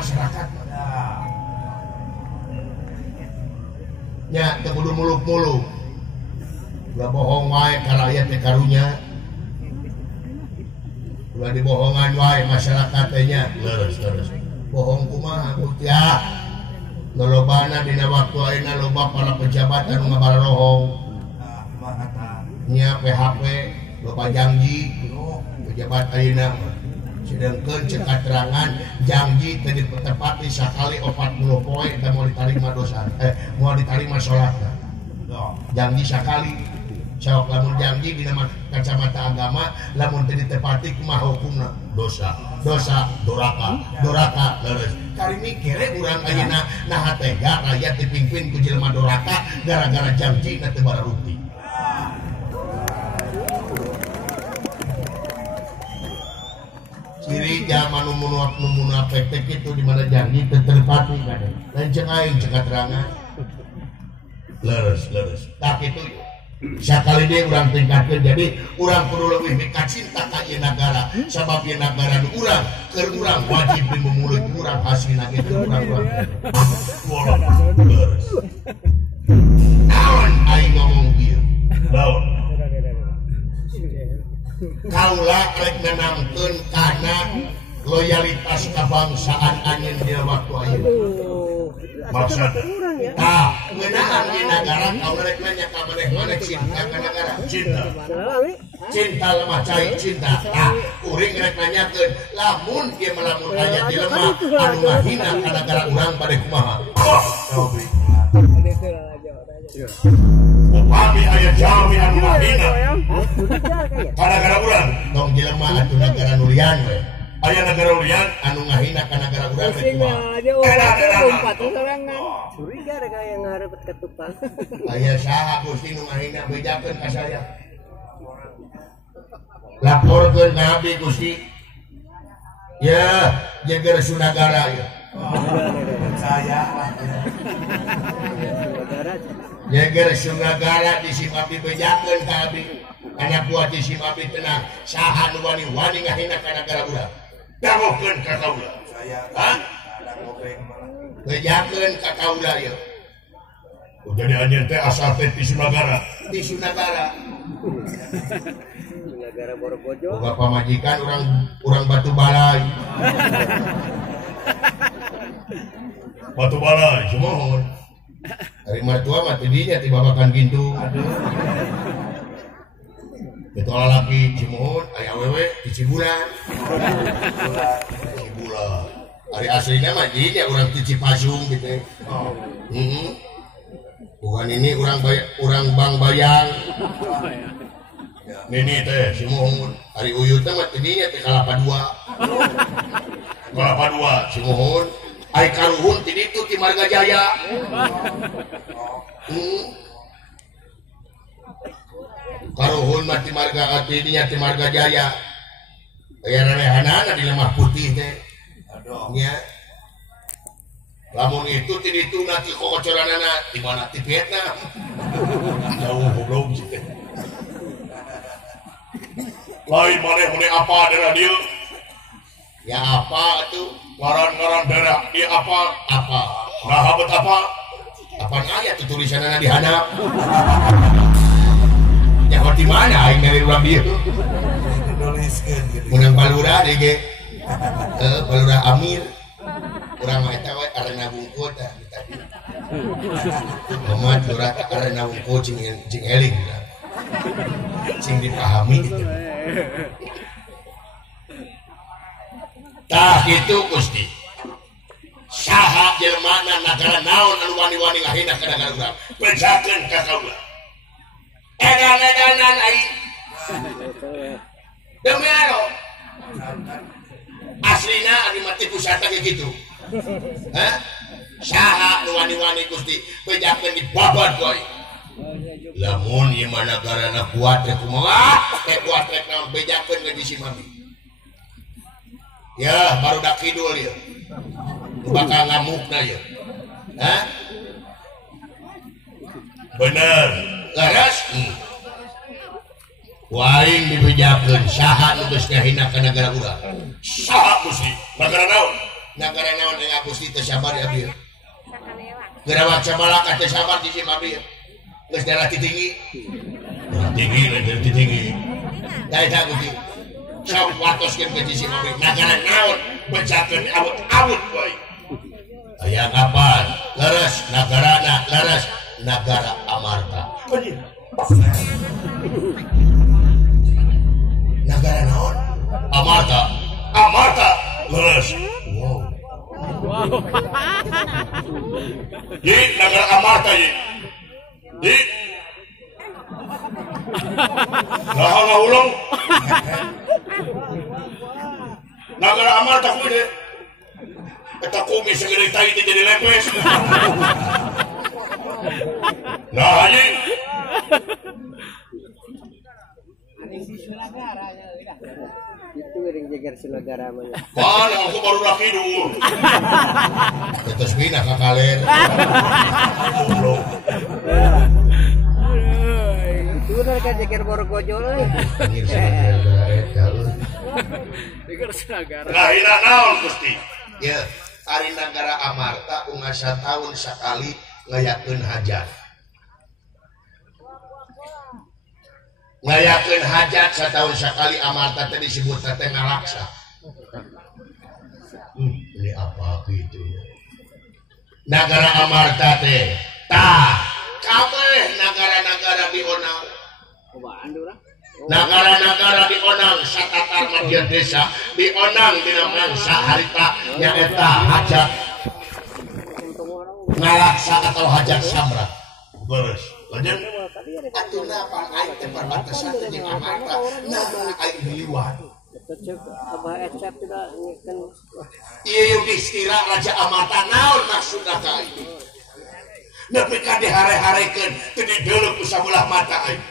masyarakat nya teu kudu muluk-muluk ulah bohong wae ka rakyat teh karunya ulah dibohongan wae masyarakat teh nya leres bohong kumaha Gusti lolobana dina waktu ayeuna loba para pejabat anu ngabarohong nya PHP loba janji pejabat ayeuna sedangkeun cek katerangan janji teu ditepati sakali 40 poe teh mau diterima dosa mau diterima salatna janji sakali sok lamun janji dina kacamata agama lamun teu ditepati kumaha hukumna dosa doraka leres kari mikir urang ayeuna naha tega rakyat dipimpin ku jelema doraka gara-gara janji na teu bararukti ciri zaman numunap pektek itu di mana janji tertepati kan lain cek aing cek katerangan leres tak itu sakali dia urang tingkatkeun jadi urang perlu leuwih mika cinta ka ieu nagara sabab ieu nagara nu urang keur urang wajib memulih urang hasilna ge urang leres naon aing ngomong ieu naon kaula rek menangkeun kana loyalitas kebangsaan anjeun dina waktu ayeuna maksud ngeunaan di negara kaula rek nanya ka maneh cinta ka negara cinta lemah cai cinta uring rek nanyakeun lamun ieu melamun aya jelema anu ngahina ka negara urang bade kumaha upami aya jalmi anu ngahina ka negara urang tong jelema atuh negara nu lian we aya negara lian anu ngahina ka negara urang teh kumaha curiga ada kaya ngarepet ketupat aya saha Gusti nu ngahina bejakeun ka saya laporkeun ka abdi Gusti ya jeger sunagara ya saya jeger sunagara di Simabi bejakeun ka abdi kana buat di Simabi tenang saha nu wani-wani ngahina ka negara urang dagokeun ka kaula saya bejakeun ka kaula ya jadi anjeun teh asal teh di Sunagara negara Borobojo boga pamajikan urang Batu Balai sumohon hari mertua mah tidinya ti babakan gintu itu lalaki Cimuhun aya awewe di Cibulan hari aslinya mah jinya urang ti Cipasung gitu bukan ini urang Bang Bayang nini teh Cimuhun hari uyut mah tidinya ti Kalapa 2 Cimuhun ai karuhun ti ditu ti Marga Jaya karuhun mah ti Marga atinya ti Marga Jaya aya rerehanana di Lemah Putih teh nya lamun itu ti ditu nanti kocoranana di mana ti Vietnam jauh goblok lain maneh apa daerah dia ya apa atuh ngaran daerah dia apa nah habet apa aya tuh tulisanana di handap ya di mana aing dari urang dieu nuliskeun menang Palura deui ge Palura Amir urang mah eta we arena bungkut tah Muhammad urang arena bungkut cing eling cing dipahami gitu tah kitu Gusti saha jelmana nagara naon anu wani-wani ngahina ka negara urang bejakeun ka kaula edan-edanan ai demi aro aslina anu mati pusata kayak gitu saha nu wani-wani Gusti bejakeun di babad wae lamun ieu mah nagarana kuat teh kumaha kuat rek naon bejakeun ka di Simabi ya baru dak kidul ya bakal ngamukna ya bener laras waing dibejakeun saha nu geus ngahina ka negara urang saha Gusti negara naon negara naon yang Gusti teu sabar ya abdi gerawak sabalaka teu sabar di si abdi geus darah tinggi da eta Gusti sok watoskeun ke si abdi negara naon bejakeun awut-awut boy aya kapan leres nagarana leres negara Amarta negara naon Amarta leres wow di negara Amarta di nah ulang negara Amarta kudu eta kumis segede tai jadi lepes nah anjing itu ring jeger Sulagara mah. Mana aku baru lagi dulu. Terus pindah ke kalian. Itu kan jeger Borgojol. Jeger Sulagara. Nah, ina naon Gusti? Ya, ari negara Amarta ungasa tahun sekali ngayakeun hajat. Ngayakeun hajat setahun sekali Amarta teh disebut teh ngalaksa. Ini apa gitu ya? Negara Amarta teh tah kabeh negara-negara dionang. Negara-negara dionang satatar madya desa dionang dina mangsa harita nyaeta hajat ngalaksa atau hajat samrat. Beres. Lanjut. Atuna pan aing teh perbatasan jeung Amarta nah aing liwat Abah Ecep tidak ngikeun ieu Yudhistira raja Amarta naon maksudna ka aing nepi ka dihare-harekeun teu dideuleuh ku sabelah mata aing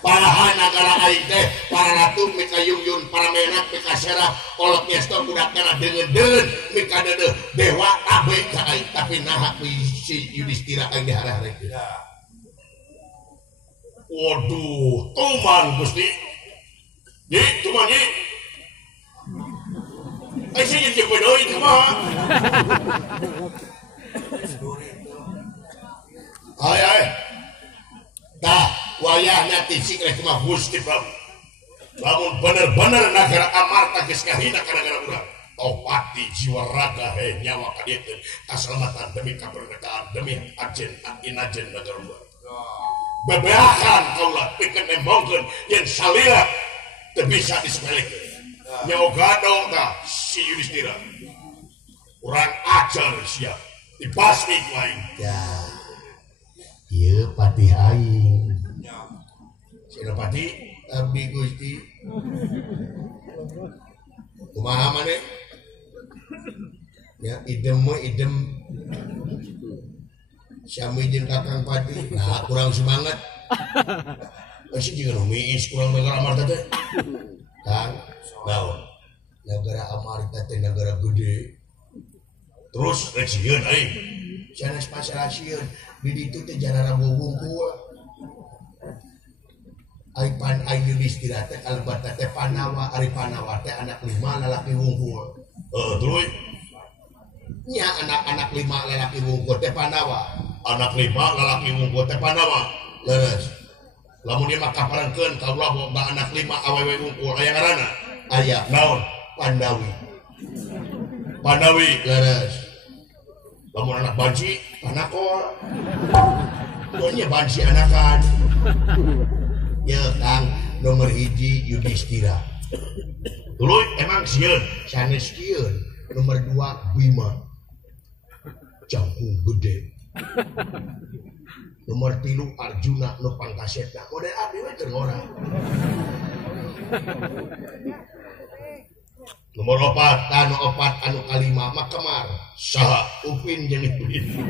parahan negara aing teh para ratu mika yuyun para menak mika serap olok nyesto budakna deungeun mika deudeuh dewa tabe ka aing tapi naha si Yudhistira aing dihare-harekeun. Waduh, tuman Gusti. Di, tuman di. Sih jadi bodoh itu mah. Ay. Dah, wayahnya tisik rek mah Gusti Prabu. Lamun bener-bener negara Amarta geus kahina ka negara urang. Topati jiwa raga nyawa kadieun kaselamatan demi kemerdekaan demi inajen negara urang. Bebeakan kaulah pikir nembongkan yang salira bisa disepelekan nyogado tak si Yudhistira orang ajar siap dipasti ku aing ya ieu patih aing Senopati abdi Gusti kumaha maneh ya idem Syami jeung Kakang Pati, nah kurang semangat. Masih juga numis kurang negara Amarta teh. Kang, naon? Negara Amarta teh negara gede. Terus rek sieun aing. Sanes pasar sieun, di ditu teh janara wungkul. Ai Yudhistira teh kalebet teh Panawa, ari Panawa teh anak 5 lalaki wungkul. Terus nya anak-anak 5 lalaki wungkul teh Panawa. Anak 5 lalaki wungkul teh Panawa leres lamun ieu mah kaparankeun kaula boga anak 5 awewe wungkul aya ngaranna aya naon Pandawi leres lamun anak banci Panakol nya banci anakan ya Kang nomor 1 Yudhistira tuluy emang sieun sanes sieun nomor 2 Bima jangkung gede nomor 3 Arjuna nu pangkasetna model abdi we teu ngorang nomor 4 anu kalima mah Kemar saha Upin jeung Ipin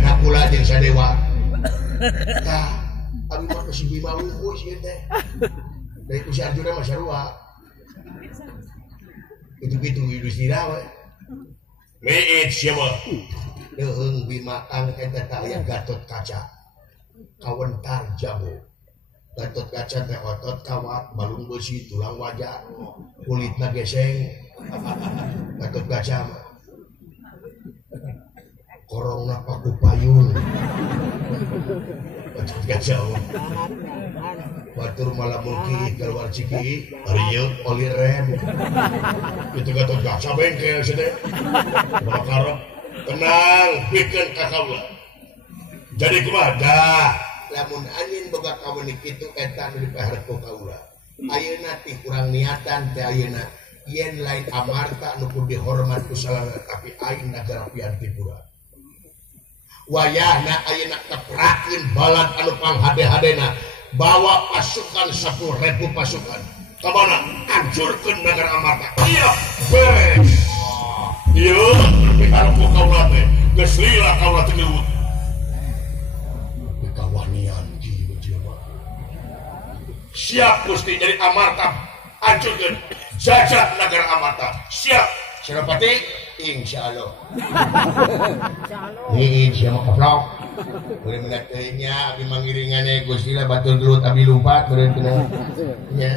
nakula jeung Sadewa tah abdi mah si Bima wungkul sieun teh dari ku si Arjuna mah sarua itu Yudhistira we meet siapa deung Bima Kang eta teh aya Gatot Kaca kawentar jago Gatot Kaca teh otot kawat balung besi tulang wajah kulitna geseng Gatot Kaca mah korongna paku payung. Gatot Kaca mah batur malah mulki keluar ciki rieu oli rem itu Gatot Kaca bengkel sih bakar tenang bikin kakaula jadi kumaha lamun anjeun boga kawenik kitu eta nu dipaharep ku kaula ayeuna ti kurang niatan teh ayeuna yen lain amarta nu kudu dihormat ku salana tapi aing nagara pianti pura wayahna ayeuna keprakeun balad anu panghade-hadena bawa pasukan 10.000 pasukan ke mana? Hancurkan negara Amarta. Iya, beres. Iya, tapi kalau kaulah teh, geus lila kaulah teh gelut. Kekawanian jiwa jelema. Siap Gusti jadi Amarta, hancurkan jajah negara Amarta. Siap. Senopati, insyaallah. Ini siapa kaplok? Boleh menatainya, abdi mangiringannya Gusti lah batur gelut abdi lumpat beureun kena. Nya.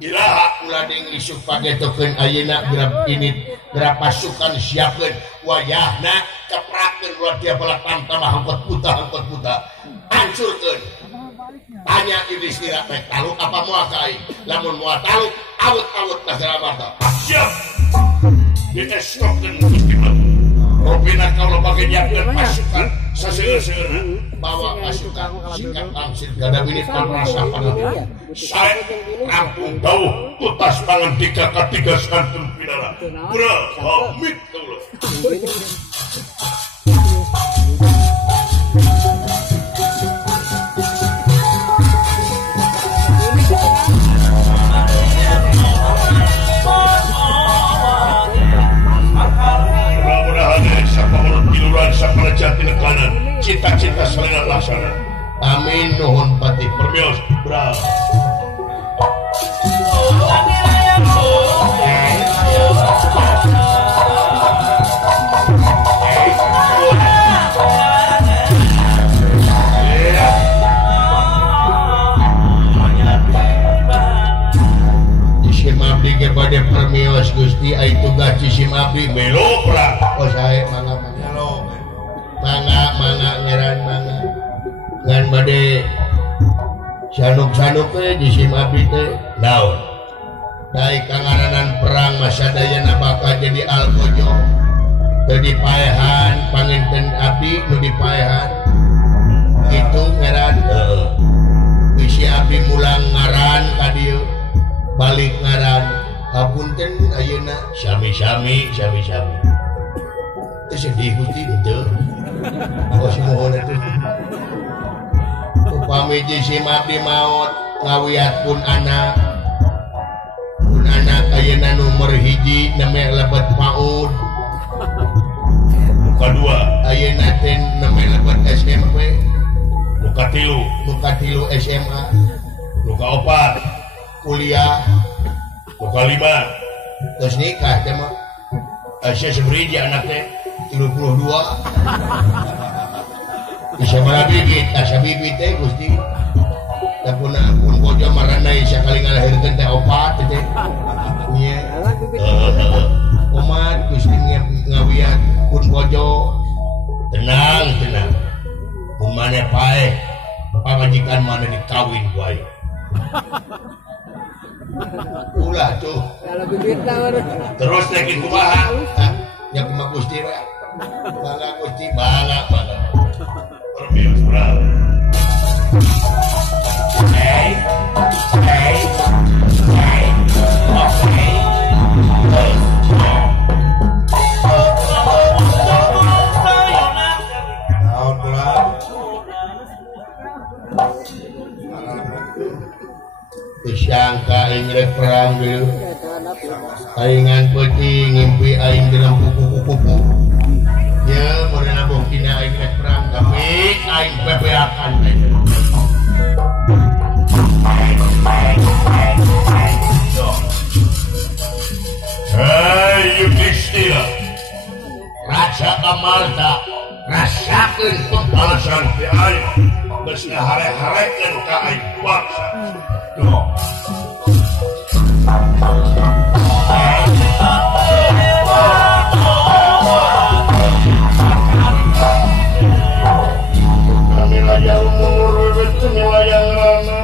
Ilaha ulah deung isuk pagetokeun ayeuna geura pasukan siapkeun wayahna keprakeun ulah dia bala tamtama hangkot puta hancurkeun. Tanya Yudhistira rek taluk apa moal ka aing? Lamun moal taluk awut-awut negara Amarta. Siap. Dia stopkeun Gusti mah. Robina kalau pakai nyiapkan pasukan seseueur-seueurna bawa pasukan singkat amsil gada winit merasa pangan saya rampung jauh tutas pangan 3 santun pinara pura amit kaulah sapana jati nekanan cita-cita salena laksana amin nuhun pati permios brah Cisim abdi ge bade permios Gusti ai tugas cisim abdi melo pra oh sae mangga ngeran mangga ngan bade sanuk-sanuk teh jisim abdi teh naon dai kangaranan perang masa dayana bakal jadi alkojo teu dipaehan panginten abdi nu dipaehan itu ngeran bisi abdi mulang ngaran ka dieu balik ngaran hapunten ayeuna sami-sami teu sedih Gusti teu oh mohon itu upami jisim abdi maot ngawiat pun anak ayeuna nomor 1 neme lebet paud muka 2 ayeuna teh neme lebet SMP muka 3 SMA muka 4 kuliah muka 5 terus nikah teh mah asa seberiji anak teh 32 bisa malabigit asa bibi teh Gusti tapun bojo marana isa kali ngalahirkeun teh 4 teh nya umat Gusti ngawiat pun bojo tenang mun maneh paeh pamajikan maneh dikawin ku aing ulah tuh kalau bibit terus teh kumaha nya kumaha Gusti we bangga Gusti bangga permios brah hey disangka aing rek perang deui aingan peuting ngimpi aing dalam kuku-kuku ya modena buktina aing rek perang tapi aing bebeakan hei Yudhistira Raja Amarta rasakeun pembalasan ti aing geus ngahare-harekeun ka aing bangsa tuh yang rana